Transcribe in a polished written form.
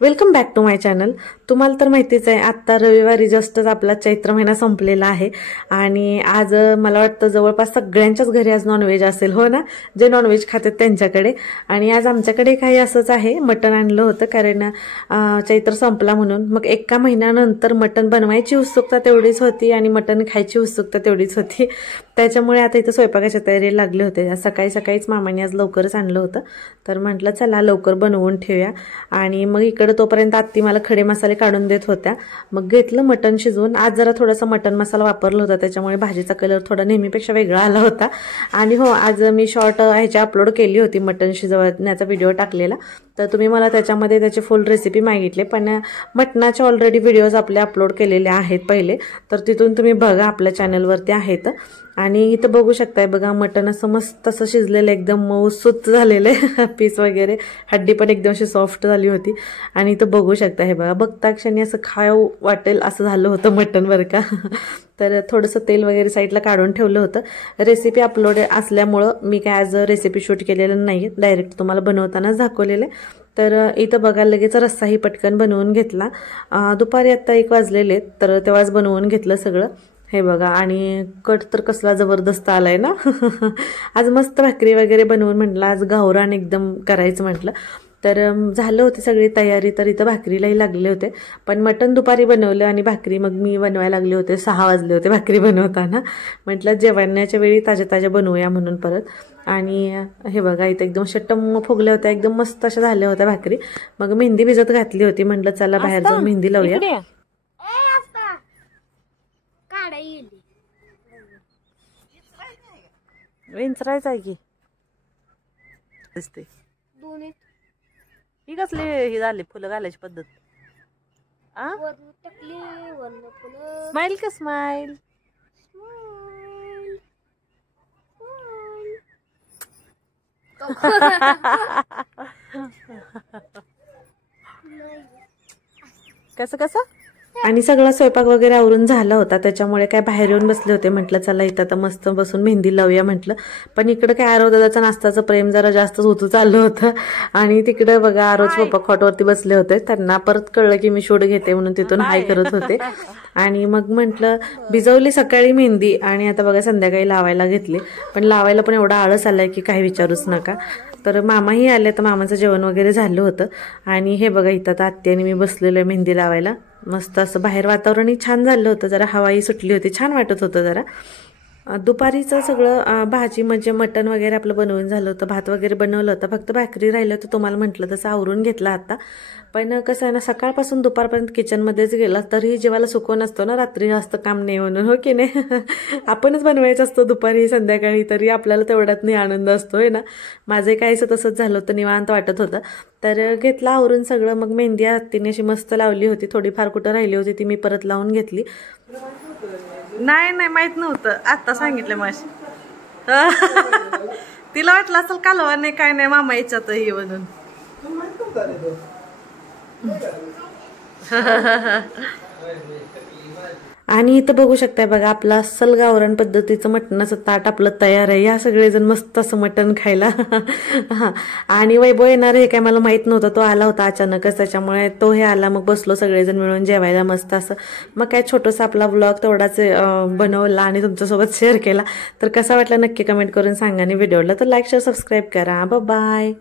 Welcome back to my channel. तुम्हाला तर माहितीच आहे आत्ता रविवारी जस्टच आपला चैत्र महिना संपलेला आहे आणि आज मला वाटतं जवळपास सगळ्यांच्याच घरी आज नॉनव्हेज असेल, हो ना, जे नॉनव्हेज खातात त्यांच्याकडे। आणि आज आमच्याकडे काही असंच आहे, मटण आणलं होतं कारण चैत्र संपला म्हणून। मग एका महिन्यानंतर मटण बनवायची उत्सुकता तेवढीच होती आणि मटण खायची उत्सुकता तेवढीच होती, त्याच्यामुळे आता इथं स्वयंपाकाच्या तयारी लागले होते। सकाळी सकाळीच मामाने आज लवकरच आणलं होतं, तर म्हटलं चला लवकर बनवून ठेवूया। आणि मग इकडे तोपर्यंत आत्ती मला खडे मसाले काढून देत होत्या। मग घेतलं मटण शिजवून। आज जरा थोडासा मटण मसाला वापरला होता, त्याच्यामुळे भाजीचा कलर थोडा नेहमीपेक्षा वेगळा आला होता। आणि हो, आज मी शॉर्ट ह्याची अपलोड केली होती मटण शिजवण्याचा व्हिडिओ टाकलेला, तर तुम्ही मला त्याच्यामध्ये त्याची फुल रेसिपी मागितली, पण मटणाचे ऑलरेडी व्हिडिओज आपले अपलोड केलेले आहेत पहिले, तर तिथून तुम्ही बघा, आपल्या चॅनलवरती आहेत। आणि इथं बघू शकताय बघा, मटण असं मस्त असं शिजलेलं, एकदम मऊसूत झालेलं आहे पीस वगैरे, हड्डी पण एकदम अशी सॉफ्ट झाली होती। आणि इथं बघू शकता, हे बघा, बघता क्षणी असं खाऊ वाटेल असं झालं होतं मटण बरं का तर थोडंसं तेल वगैरे साईडला काढून ठेवलं होतं। रेसिपी अपलोड असल्यामुळं मी काय आज रेसिपी शूट केलेलं नाही, डायरेक्ट तुम्हाला बनवतानाच दाखवलेलं। तर इथं बघा, लगेच रस्साही पटकन बनवून घेतला। दुपारी आत्ता 1 वाजलेले, तर तेव्हाच बनवून घेतलं सगळं, हे बघा। आणि कट तर कसला जबरदस्त आलाय ना आज मस्त भाकरी वगैरे बनवून म्हटलं आज गावरान एकदम करायचं म्हटलं, तर झालं होती सगळी तयारी। तर इथं भाकरीलाही लागले होते, पण मटण दुपारी बनवलं आणि भाकरी मग मी बनवायला लागले होते, 6 वाजले होते भाकरी बनवताना। म्हटलं जेवणाच्या वेळी ताज्या ताज्या बनवूया म्हणून परत। आणि हे बघा, इथं एकदम टम्म फुगल्या होत्या, एकदम मस्त अशा झाल्या होत्या भाकरी। मग मेहंदी भिजत घातली होती, म्हटलं चला बाहेर जाऊन मेहंदी लावूया। विंचरायचं आहे की दिसते ही कसली ही झाली फुलं घालायची पद्धत। स्माइल का स्माइल कसं कसं। आणि सगळा स्वयंपाक वगैरे आवरून झाला होता, त्याच्यामुळे काय बाहेर येऊन बसले होते, म्हटलं चला इथं आता मस्त बसून मेहंदी लावूया म्हटलं। पण इकडं काय आरव दादाचा नाश्ताचं प्रेम जरा जास्तच होतं चाललं होतं। आणि तिकडं बघा आरोज पप्पा खॉटवरती बसले होते, त्यांना परत कळलं की मी शूट घेते म्हणून तिथून हाय करत होते। आणि मग म्हटलं भिजवली सकाळी मेहंदी आणि आता बघा संध्याकाळी लावायला घेतली, पण लावायला पण एवढा आळस आलाय की काही विचारूच नका। तर मामाही आले, तर मामाचं जेवण वगैरे झालं होतं। आणि हे बघा, इथं तर आत्ती आणि मी बसलेलो आहे मेहंदी लावायला। मस्त असं बाहेर वातावरणही छान झालं होतं, जरा हवाही सुटली होती, छान वाटत होतं जरा। दुपारीचं सगळं भाजी म्हणजे मटण वगैरे आपलं बनवून झालं होतं, भात वगैरे बनवलं होतं, फक्त भाकरी राहिलं होतं, तुम्हाला म्हटलं तसं आवरून घेतला आता। पण कसं आहे ना, सकाळपासून दुपारपर्यंत किचनमध्येच गेला तरी जेवायला सुकून असतो ना, रात्री जास्त काम नाही म्हणून, हो की नाही आपणच बनवायचं असतं दुपारी संध्याकाळी, तरी आपल्याला तेवढ्यात नाही आनंद असतोय ना। माझंही काहीसं तसंच झालं होतं, निवांत वाटत होतं। तर घेतला आवरून सगळं, मग मेहंदी हत्तीने अशी मस्त लावली होती, थोडीफार कुठं राहिली होती ती मी परत लावून घेतली। नाही नाही, माहित नव्हतं, आता सांगितलं माशी तिला वाटलं असेल कालवा नाही काय नाही मामा याच्यात हे म्हणून आणि इथं बघू शकताय बघा, आपलं अस्सल गावरान पद्धतीचं मटणाचं ताट आपलं तयार आहे। या सगळेजण मस्त असं मटण खायला आणि वैभव येणार हे काय मला माहित नव्हतं, तो आला होता अचानकच, त्याच्यामुळे तो हे आला, मग बसलो सगळेजण मिळून जेवायला मस्त असं। मग काय छोटासा आपला व्लॉग तेवढाच बनवला आणि तुमच्यासोबत शेअर केला। तर कसा वाटला नक्की कमेंट करून सांगा, आणि व्हिडिओला तर लाईक शेअर सबस्क्राईब करा। Bye bye.